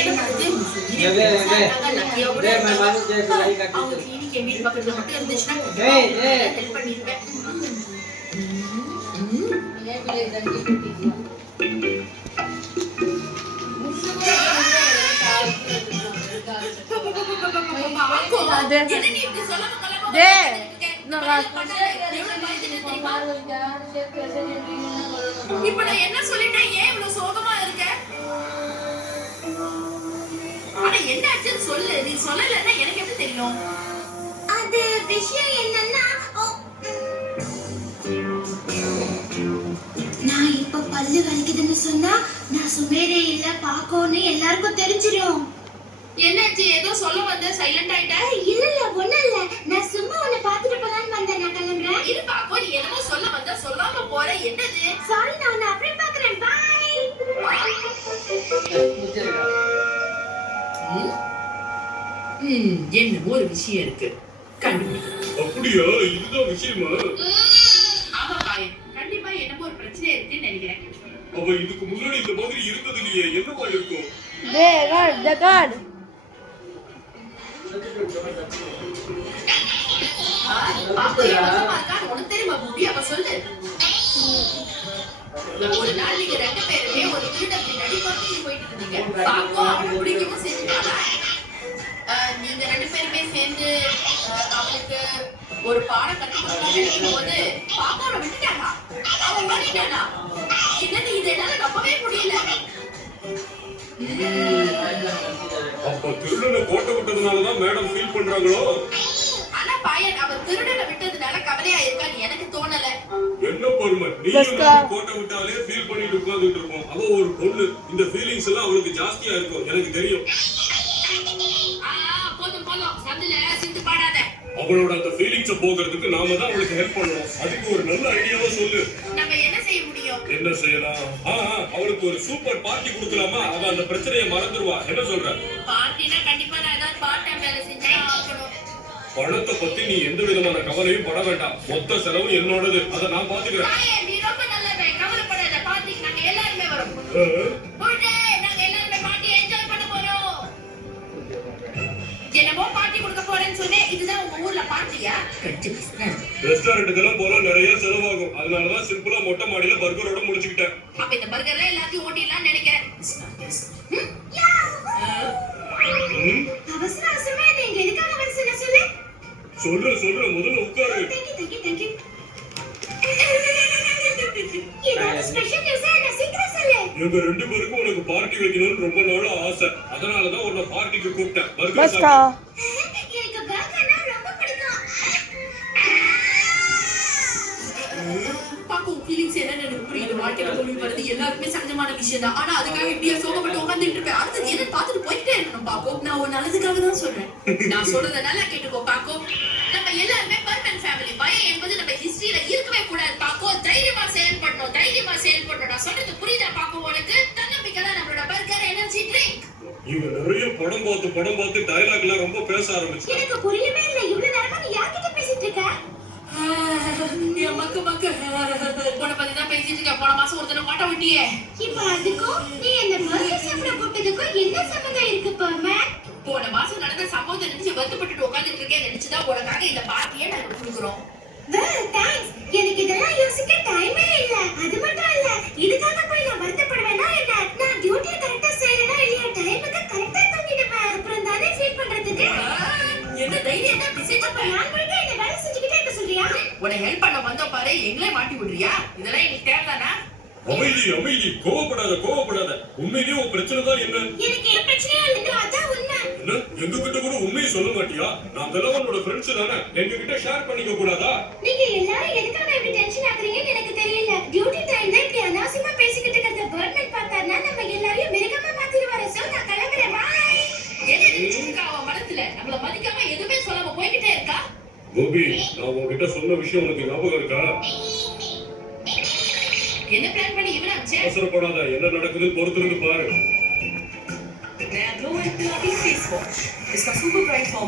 என்ன பண்ணுது அவங்க கிளினிக் என் வீட்டு பக்கத்துல மட்டும் இருந்துச்சுன்னா ஹெல்ப் பண்ணிருப்பேன். இப்ப நான் என்ன சொல்லிட்டேன்? ஏன் இவ்வளவு சோகமா இருக்க? ஆனா என்ன ஆச்சுன்னு சொல்லு. நீ சொல்லலன்னா எனக்கு எப்படி தெரியும்? அது விஷயம் என்னன்னா, நான் இப்ப பல்லு வலிக்குதுன்னு சொன்னா நான் சுமேரே இல்ல பாக்கோன்னு எல்லாருக்கும் தெரிஞ்சிடும். என்னாச்சு? ஏதோ சொல்ல வந்த சைலண்ட் ஆயிட்ட? இல்ல ஒண்ணும் இல்ல, நான் சும்மா உன்னை பாத்துட்டு போலான்னு வந்தேன். நான் கிளம்புறேன். இரு பாக்கோ, நீ என்னமோ சொல்ல வந்த சொல்லாம போற. என்னது? சாரி, நான் உன்னை அப்படியே பாக்குறேன். பை. என்னமோ ஒரு விஷயம் இருக்கு. அப்படியா? இதுதான் விஷயமா? ஆமா பாய், கண்டிப்பா என்னமோ ஒரு பிரச்சனை இருக்குன்னு நினைக்கிறேன். அவ இதுக்கு முன்னாடி இந்த மாதிரி இருந்தது இல்லையே, என்னவா இருக்கும்? உனக்கு தெரியுமா பூபி? அப்ப சொல்லு. ஒரு நாள் நீங்க ரெண்டு பேருமே ஒரு திருடன் பின்னாடி போயிட்டு இருந்தீங்க. பாப்போ அவனை பிடிக்கவும் செஞ்சுட்டாங்க. நீங்க ரெண்டு பேருமே சேர்ந்து அவனுக்கு ஒரு பாடம் கற்றுக் கொடுக்கணும் போது பாப்பாவோட விட்டுட்டானா? அவன் ஓடிட்டானா? என்னது இது? என்னால நம்பவே முடியல. அப்ப திருடனை கோட்டை விட்டதுனாலதான் மேடம் ஃபீல் பண்றாங்களோ? ஆனா பாயன் அவன் திருடனை விட்டதுனால கவலையா இருக்கான்னு எனக்கு தோணல. என்ன பொறுமை, நீ கோட்டை விட்டாலே ஃபீல் பண்ணிட்டு உட்கார்ந்துட்டு இருக்கோம். அவ ஒரு பொண்ணு, இந்த ஃபீலிங்ஸ் எல்லாம் அவளுக்கு ஜாஸ்தியா இருக்கும், எனக்கு தெரியும். போதும் சந்தில சிந்து பாடாத. அவளோட அந்த ஃபீலிங்ஸ போகிறதுக்கு நாம தான் அவளுக்கு ஹெல்ப் பண்ணணும். அதுக்கு ஒரு நல்ல ஐடியாவா சொல்லு. நம்ம என்ன செய்ய முடியும்? என்ன செய்யலாம்? அவளுக்கு ஒரு சூப்பர் பார்ட்டி கொடுக்கலாமா? அவ அந்த பிரச்சனையை மறந்துடுவா. என்ன சொல்ற? பார்ட்டினா கண்டிப்பா நான் ஏதாவது பார்ட் டைம் வேலை செஞ்சே ஆகணும். பணத்தை பத்தி நீ எந்த விதமான கவலையும் பட வேண்டாம். மொத்த செலவு என்னோடது, அதை நான் பாத்துக்கிறேன். நீ ரொம்ப நல்லவே, கவலைப்படாத. பார்ட்டிக்கு நாங்க எல்லாருமே வரோம். நாங்க எல்லாருமே பார்ட்டி என்ஜாய் பண்ண போறோம். என்னமோ பார்ட்டி கொடுக்க போறேன்னு சொன்னே, இதுதான் உங்க ஊர்ல பார்ட்டியா? ரெஸ்டாரண்ட்டுக்கெல்லாம் போனா நிறைய செலவாகும். அதனாலதான் சிம்பிளா மொட்டை மாடியில பர்கரோட முடிச்சுக்கிட்டேன். அப்ப இந்த பர்கர்ல எல்லாத்தையும் ஓட்டிடலாம்னு நினைக்கிறேன். அவசரமா நீங்க எதுக்காக வரீங்க சொல்லு. சொல்ற முதல்ல உட்காரு. ஏதாவது ஸ்பெஷல் நியூஸ் என்ன சீக்கிரம் சொல்லு. எங்க ரெண்டு பேருக்கும் உனக்கு பார்ட்டி வைக்கணும்னு ரொம்ப நாளா ஆசை. அதனாலதான் உன்னை பார்ட்டிக்கு கூப்பிட்டேன். எனக்கு பர்கர்னா ரொம்ப பிடிக்கும். பாக்கு ஃபீலிங்ஸ் என்னன்னு எனக்கு புரியுது. வாழ்க்கையில தோல்வி வருது எல்லாருக்குமே சகஜமான விஷயம் தான். ஆனா அதுக்காக இப்படியே சோகப்பட்டு உட்கார்ந்துட்டு இருக்க. அடுத்து என்ன பார்த்துட்டு போயிட்டே இருக்கணும் பாக்கோ. நான் ஒரு நல்லதுக்காக தான் சொல்றேன். நான் சொல்றத நல்லா கேட்டுக்கோ பாக்கோ. நம்ம எல்லாருமே பர்மனன்ட் ஃபேமிலி. பயம் என்பது நம்ம ஹிஸ்டரியில இருக்கவே கூடாது பாக்கோ. தைரியமா செயல்படணும். நான் சொல்றது புரியுதா பாக்கோ உனக்கு? தன்னம்பிக்கை தான் நம்மளோட பர்கர் எனர்ஜி ட்ரிங்க். இவங்க நிறைய படம் பார்த்து டயலாக் எல்லாம் ரொம்ப பேச ஆரம்பிச்சு. எனக்கு புரியவே இல்லை. இவ்வளவு நேரமா நீ யார்கிட்ட பேசிட்டு இருக்க? உன்னை பத்தி தான் பேசிட்டு இருக்க. போன மாசம் ஒரு தடவை மாட்ட விட்டியே. இப்ப அதுக்கும் நீ என்ன பர்கர் சாப்பிட கூப்பிட்டதுக்கும் என்ன சம்பந்தம் இருக்கு பர்மன்? போன மாசம் நடந்த சம்பவத்தை நினைச்சு வருத்தப்பட்டு உட்கார்ந்துட்டு இருக்கேன். நினைச்சுதான் உனக்காக இந்த பார்ட்டியை நாங்க கொடுக்குறோம். தேங்க்ஸ். எனக்கு இதெல்லாம் யோசிக்க டைமே இல்ல. அது மட்டும் இல்ல, இதுக்காக போய் நான் வருத்தப்படுவேனா என்ன? நான் டியூட்டியை கரெக்டா செய்யறேனா இல்லையா? டைமுக்கு கரெக்டா தூங்கிடுவேன். அப்புறம் தானே ஃபீல் பண்றதுக்கு. என்ன தைரியம் தான் மெசேஜ் அப்ப நான் கூட என்ன வேலை செஞ்சுக்கிட்டே இருக்க சொல்றியா? உன்னை ஹெல்ப் பண்ண வந்த பாரு, எங்களே மாட்டி விடுறியா? இதெல்லாம் எனக்கு தேவைதானா? அமைதி, கோவப்படாத. உண்மையிலேயே உன் பிரச்சனை தான் என்ன? எனக்கு என் பிரச்சனையா இல்ல, அதான் உண்மை. என்ன, எங்க கிட்ட கூட உண்மையை சொல்ல மாட்டியா? நாங்கெல்லாம் உன்னோட ஃப்ரெண்ட்ஸ் தானே, எங்க கிட்ட ஷேர் பண்ணிக்க கூடாதா? நீங்க எல்லாரும் எதுக்காக இப்படி டென்ஷன் ஆகுறீங்கன்னு எனக்கு தெரியல. டியூட்டி டைம்ல இப்படி அனாவசியமா பேசிக்கிட்டு இருக்கிறத பர்மன் பார்த்தாருன்னா நம்ம எல்லாரையும் மிருகமா மாத்திடுவாரு. சோ நான் கிளம்புறேன். பாய். என்ன நினைச்சிருக்கா அவ மனசுல? நம்மள மதிக்காம எதுவுமே சொல்லாம போய்கிட்டே இருக்கா. கோபி, நான் உன்கிட்ட சொன்ன விஷயம் உனக்கு ஞாபகம் இருக்கா? என்ன பிளான் பண்ணி இவனை அனுப்பிச்ச? அவசரப்படாத, என்ன நடக்குதுன்னு பொறுத்திருந்து பாரு. They are low and bloody face wash. It's a super bright form.